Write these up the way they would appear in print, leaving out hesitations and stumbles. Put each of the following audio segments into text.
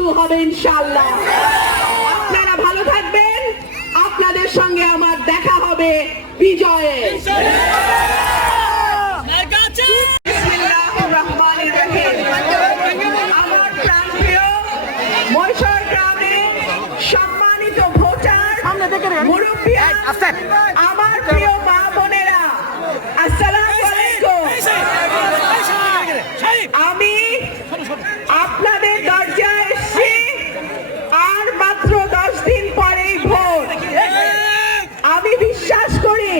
শুরু হবে ইনশাআল্লাহ। আপনারা ভালো থাকবেন, আপনাদের সঙ্গে আমার দেখা হবে বিজয়ে। সম্মানিত ভোটার, মুরব্বী, আমার প্রিয় মা বোনেরা, আসসালামু আলাইকুম। আমি আপনাদের দরজায় এসেছি, আর মাত্র 10 দিন পরেই ভোট। আমি বিশ্বাস করি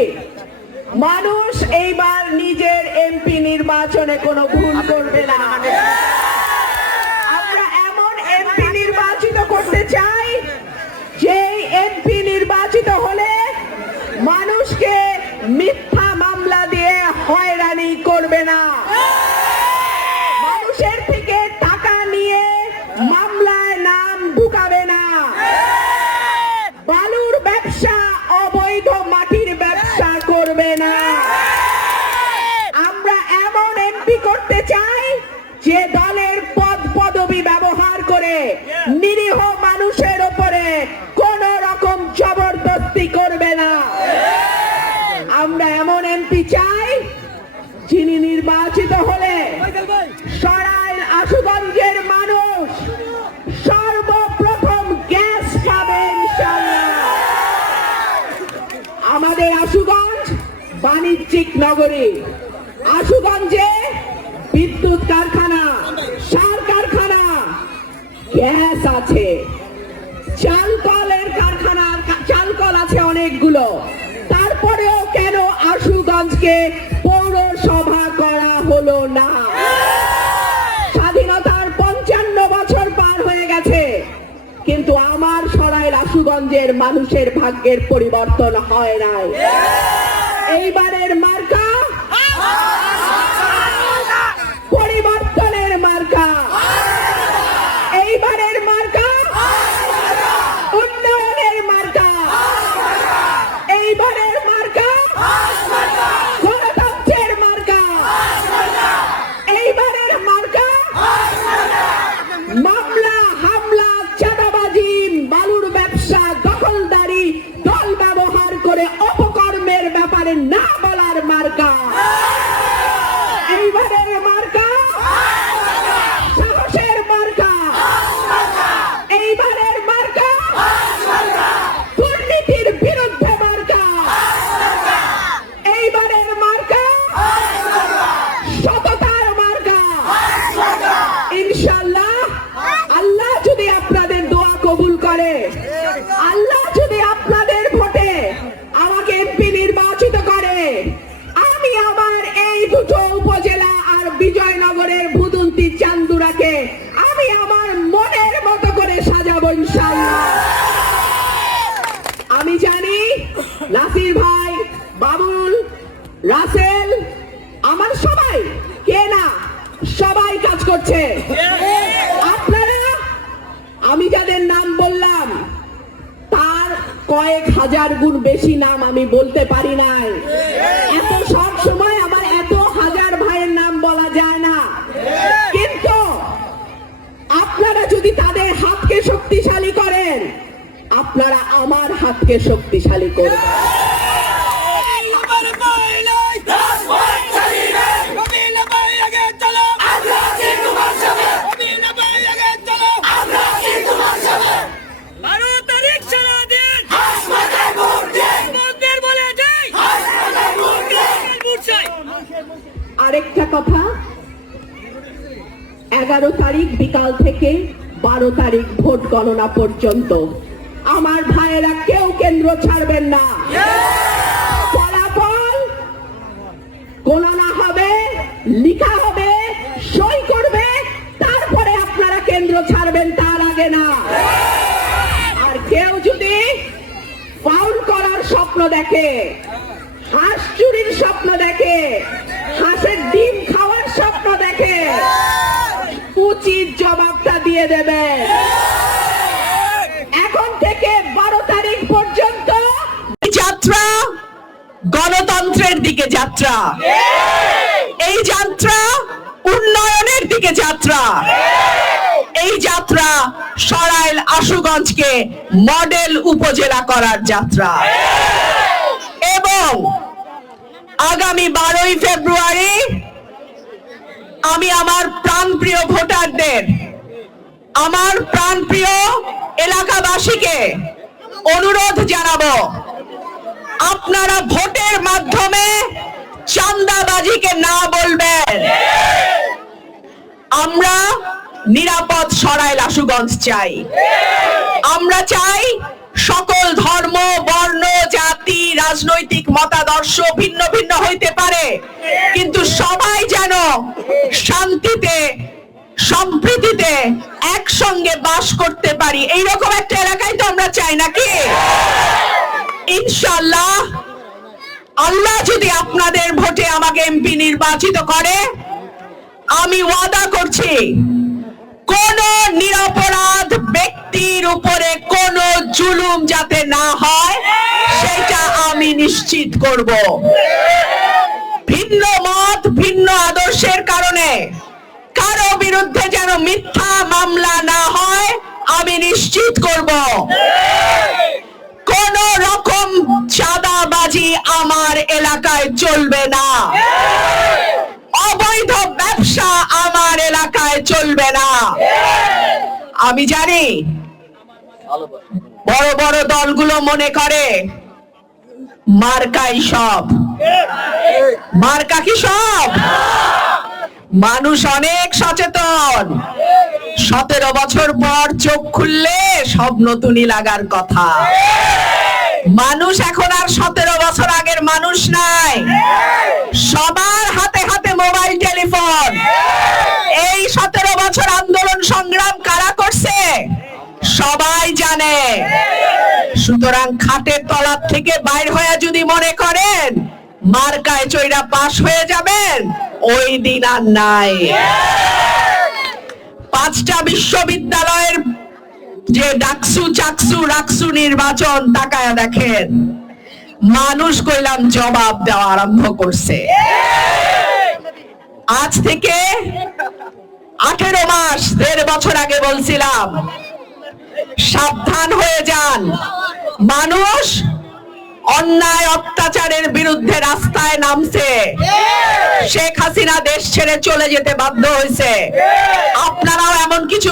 মানুষ এইবার নিজের এমপি নির্বাচনে কোনো ভুল করবে না। আমরা এমন এমপি নির্বাচিত করতে চাই যে এমপি নির্বাচিত হলে মানুষকে মিথ্যা মামলা দিয়ে হয়রানি করবে না, মানুষের থেকে টাকা নিয়ে মামলায় নাম ঢুকাবে না, বালুর ব্যবসা, অবৈধ মাটির ব্যবসা করবে না। আমরা এমন এমপি করতে চাই যে দলের পদ পদবি ব্যবহার করে নিরীহ মানুষের উপরে কোন রকম জবরদস্তি করবে না। আমরা এমন এমপি চাই যিনি নির্বাচিত হলে সরাইল আশুগঞ্জের মানুষ সর্বপ্রথম গ্যাস পাবে ইনশাআল্লাহ। আমাদের আশুগঞ্জ বাণিজ্যিক নগরী, আশুগঞ্জে বিদ্যুৎ কারখানা, সার কারখানা, গ্যাস আছে, চালকলের কারখানা, চালকল আছে অনেকগুলো। তারপরেও কেন আশুগঞ্জকে পৌরসভা করা হলো না? স্বাধীনতার 55 বছর পার হয়ে গেছে, কিন্তু আমার সরাইল আশুগঞ্জের মানুষের ভাগ্যের পরিবর্তন হয় নাই। এইবারের মার্কা পরিবর্তনের মার্কা, এইবারের মার্কা উন্নয়নের মার্কা, এইবারের মার্কা গণতন্ত্রের মার্কা, এইবারের মার্কা মামলা, হামলা, চাঁদাবাজি, বালুর ব্যবসা, দখলদারি, দল ব্যবহার করে অপকর্মের ব্যাপারে না বলার মার্কা। এইবারের মার্কা সাহসের মার্কা, এইবারের মার্কা দুর্নীতির বিরুদ্ধে মার্কা, এইবারের মার্কা সততার মার্কা। ইনশাআল্লাহ আল্লাহ যদি আপনাদের দোয়া কবুল করে, আল্লাহ যদি আপনাদের ভোটে আমাকে এমপি নির্বাচিত করে, আমি আমার এই দুটো উপজেলা আর বিজয়নগরের ভুদুন্তি চান্দুরাকে আমি আমার মনের মতো করে সাজাবো ইনশাআল্লাহ। আমি জানি নাসির ভাই, বাবুল, রাসেল, আমার সবাই, কে না সবাই কাজ করছে। আপনারা, আমি যাদের নাম বললাম তার কয়েক হাজার গুণ বেশি নাম আমি বলতে পারি নাই। এত সব সময় আমার এত হাজার ভাইয়ের নাম বলা যায় না, কিন্তু আপনারা যদি তাদের হাতকে শক্তিশালী করেন, আপনারা আমার হাতকে শক্তিশালী করবেন। আরেকটা কথা, 11 তারিখ বিকাল থেকে 12 তারিখ ভোট গণনা পর্যন্ত আমার ভাইয়েরা কেউ কেন্দ্র ছাড়বেন না। ফলাফল গণনা হবে, লিখা হবে, সই করবে, তারপরে আপনারা কেন্দ্র ছাড়বেন, তার আগে না। আর কেউ যদি ফাউল করার স্বপ্ন দেখে, হাঁস চুরির স্বপ্ন দেখে, হাঁসের ডিম খাওয়ার স্বপ্ন দেখে, উচিত জবাবটা দিয়ে দেবে। এখন থেকে 12 তারিখ পর্যন্ত যাত্রা গণতন্ত্রের দিকে যাত্রা, এই যাত্রা উন্নয়নের দিকে যাত্রা। এই যাত্রা সরাইল আশুগঞ্জকে মডেল উপজেলা করার যাত্রা। এবং আগামী 12ই ফেব্রুয়ারি আমি আমার প্রাণপ্রিয় ভোটারদের, আমার প্রাণপ্রিয় এলাকাবাসীকে অনুরোধ জানাবো, আপনারা ভোটের মাধ্যমে চাঁদাবাজিকে না বলবেন। আমরা নিরাপদ সরাইল আশুগঞ্জ চাই। আমরা চাই সকল ধর্ম, বর্ণ, জাতি, রাজনৈতিক মতাদর্শ ভিন্ন ভিন্ন হইতে পারে, কিন্তু সবাই যেন শান্তিতে, সম্প্রীতিতে একসঙ্গে বাস করতে পারি, এইরকম একটা এলাকায় তো আমরা চাই, নাকি? ইনশাআল্লাহ আল্লাহ যদি আপনাদের ভোটে আমাকে এমপি নির্বাচিত করে, আমি ওয়াদা করছি কোন নিরপরাধ ব্যক্তির উপরে কোন জুলুম যাতে না হয় সেটা আমি নিশ্চিত করব। ভিন্ন মত, ভিন্ন আদর্শের কারণে কারো বিরুদ্ধে যেন মিথ্যা মামলা না হয় আমি নিশ্চিত করব। কোন রকম চাঁদাবাজি আমার এলাকায় চলবে না, অবৈধ ব্যবসা আমার এলাকায় চলবে না। আমি জানি বড় বড় দলগুলো মনে করে মার্কাই সব। মার্কা কি সব? মানুষ অনেক সচেতন। 17 বছর পর চোখ খুললে সব নতুনই লাগার কথা। মানুষ এখন আর 17 বছর আগের মানুষ নাই। সবার হাতে হাতে মোবাইল টেলিফোন। এই 17 বছর আন্দোলন সংগ্রাম কারা করছে সবাই জানে। সুতরাং খাটের তলার থেকে বাইর হয়ে যদি মনে করেন মার্কায় চৈরা পাশ হয়ে যাবেন, ওই দিন আর নাই। 5টা বিশ্ববিদ্যালয়ের যে ডাকসু, চাকসু, রাকসু নির্বাচন তাকায়া দেখেন, মানুষ কইলাম জবাব দেওয়া আরম্ভ করছে। আজ থেকে 18 মাস, 1.5 বছর আগে বলছিলাম সাবধান হয়ে যান। মানুষ অন্যায় অত্যাচারের বিরুদ্ধে রাস্তায় নামছে। শেখ হাসিনা দেশ ছেড়ে চলে যেতে বাধ্য হয়েছে। আপনারা